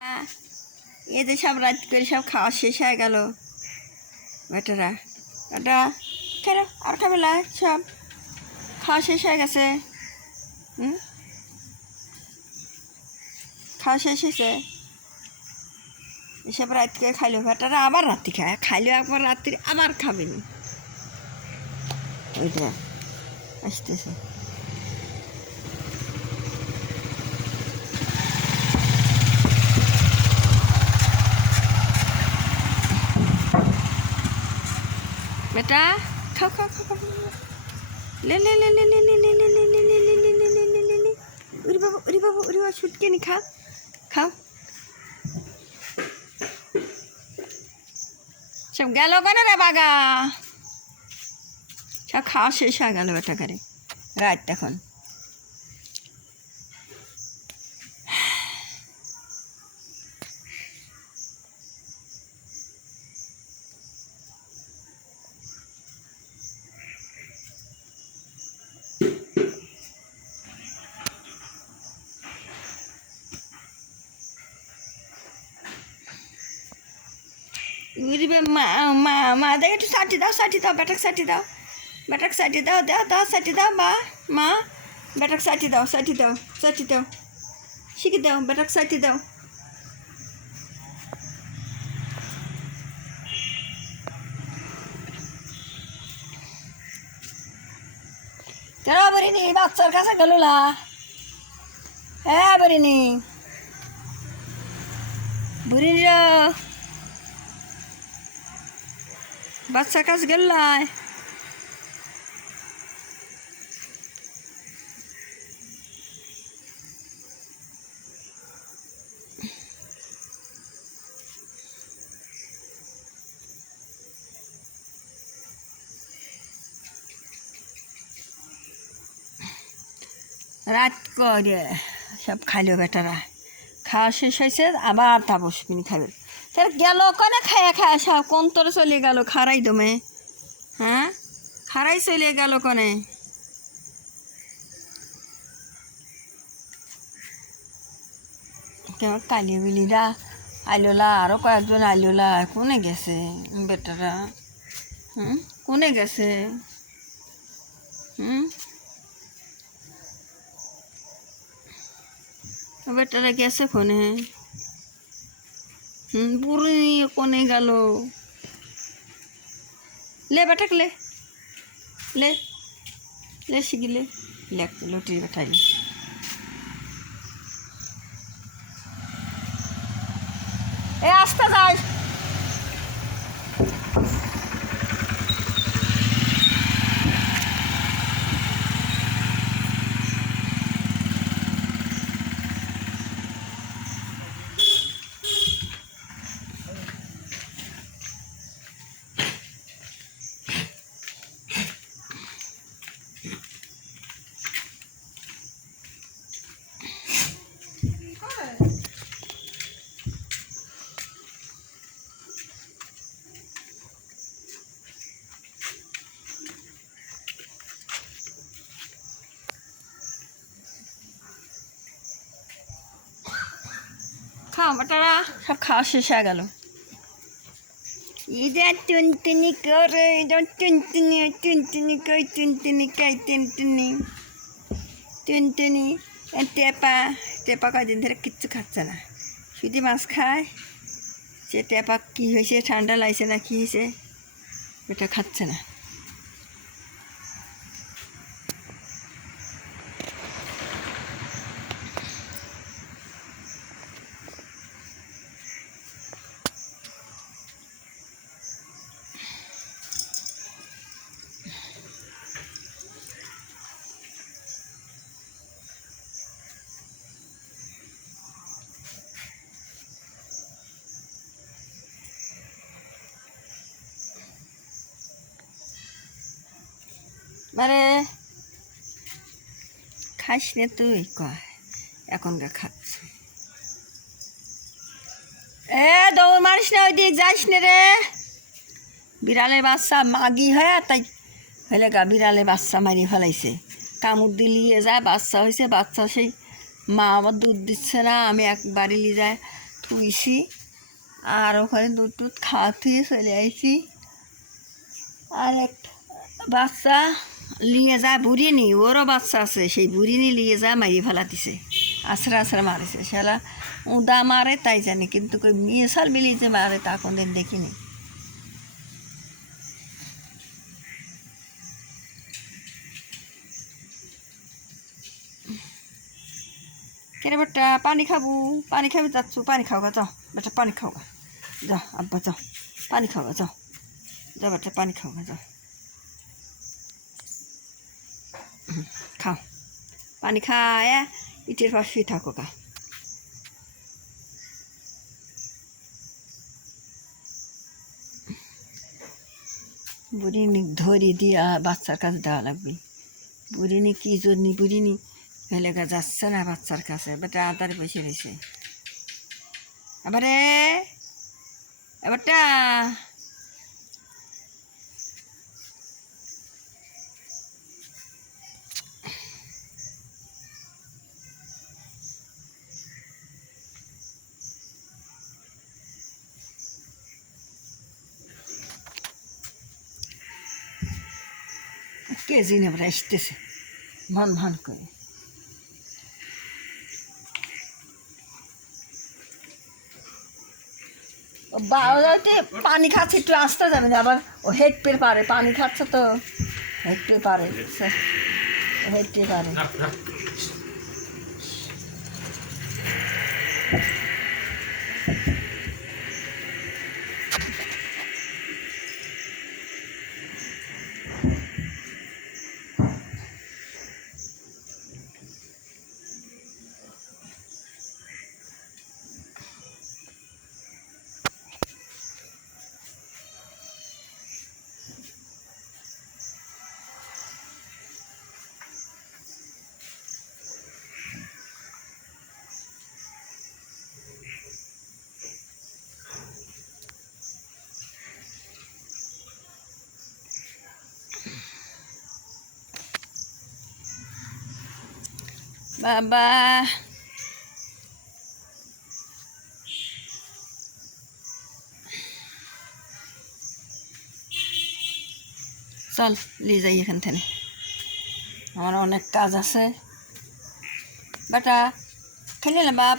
এই যে সব রাত করে সব খাওয়া শেষ হয়ে গেল বেটারা। এটা খেলো আর খাবে না, সব খাওয়া শেষ হয়ে গেছে। খাওয়া শেষ হয়েছে, এসব রাত করে খাইলো বেটারা, আবার রাত্রি খাইলো একবার রাত্রি আবার খাবেনি। ওইটা আসতেছে। बेटा खाओ खाओ खाओ खाओ, ले ले ले ले ले ले ले ले ले ले ले ले ले ले ले ले ले, उरी बाबू उरी बाबू उरी बाबू, छुट के नहीं खा खाओ। सब गल केन रे बागा, सब खाওয়া শেষ হয়ে গেল বেটা করে রাত। এখন মা দেখ একটু সাটি দাও, সাটি দাও বেটাকে, সাটি দাও বেটাকে, সাটি দাও দাও দাও, সাটি দাও মা বেটাকে সাটি দাও, সাটি দাও, সাটি দাও, শিখে দাও বেটাকে, সাটি দাও। কেন বলিনি বাচ্চার কাছে গেল না? হ্যাঁ বলিনি বুড়ির বাচ্চার কাছে গেল না। রাত করে সব খাইলো বেটারা, খাওয়া শেষ হয়েছে আবার তাপস কিনে খাবে। তার গেল কনে খায়া খায়া সব কোন তোরে চলে গেল খারাই দমে, হ্যাঁ খারাই চলে গেল কনে। কেমন কালি বিলিরা আইলোলা, আরও কয়েকজন আইলোলা, কোনে গেছে বেটারা? কোনে গেছে? বেটারা গেছে কোনে? বুড়ি কোনে গেল? ले बैठक ले ले ले शिगी ले ले लोटी बैठाई ए आस्ते जाए। খাও বেটারা, সব খাওয়া শেষ হয়ে গেল। ইদা টুনটুনি করে, টুনটুনি টুনটুনি কই, টুনটুনি কই, টুনটুনি টুনটুনি। টেপা টেপা কয়দিন ধরে কিচ্ছু খাচ্ছে না, শুধু মাছ খায়। সে টেপা কী হয়েছে, ঠান্ডা লাগছে না কী হয়েছে, ওটা খাচ্ছে না। মানে খাস নে তুই, কয় এখনকার খাচ্ছ। দৌড় মারিস না, ওই দিক যাইস নে রে। বিড়ালের বাচ্চা মাগি হয়ে তাই হলে গা বিড়ালের বাচ্চা মারি ফেলাইছে, কামড় দিলিয়ে যায়, বাচ্চা হয়েছে। বাচ্চা সেই মা আমার দুধ দিচ্ছে না, আমি এক বাড়ি নিয়ে যায় শুইছি আর ওখানে দুধ টুধ খাওয়া থুয়ে চলে আইছি। আর একটা বাচ্চা নিয়ে যায় বুড়িনি, ওরও বাচ্চা আছে, সেই বুড়িনি নিয়ে যায় মারিয়ে ফেলা দিছে, আছড়ে আছড়ে মারেছে। সেলা উদা মারে তাই জানি, কিন্তু কই মিশাল বিলি যে মারে তা কোনদিন দেখিনি। কেন বেটা পানি খাবো? পানি খাবি যাচ্ছ? পানি খাও গা, যাও বেটা পানি খাও গা, যাও আব্বা যাও পানি খাও গা, যাও যাও বেটা পানি খাও গা, যাও খাও পানি খায় ইটের পাশে শুয়ে থাকো গা। বুড়িনি ধরে দিয়ে বাচ্চার কাছে দেওয়া লাগবে। বুড়িনি কি জন্য বুড়িনি ফেলে গা যাচ্ছে না বাচ্চার কাছে, বেটা আদারে বসে রয়েছে। এবারে এবারটা কে জিনে এবার আসতেছে মন মন করে। বাড়িতে পানি খাচ্ছে, একটু আসতে যাবে না, আবার ও হেঁটতে পারে, পানি খাচ্ছে তো হেঁটতে পারে, হেঁটতে পারে। বাবা চল নিয়ে যাই এখান থেকে, আমার অনেক কাজ আছে। বেটা খেলে না বাপ।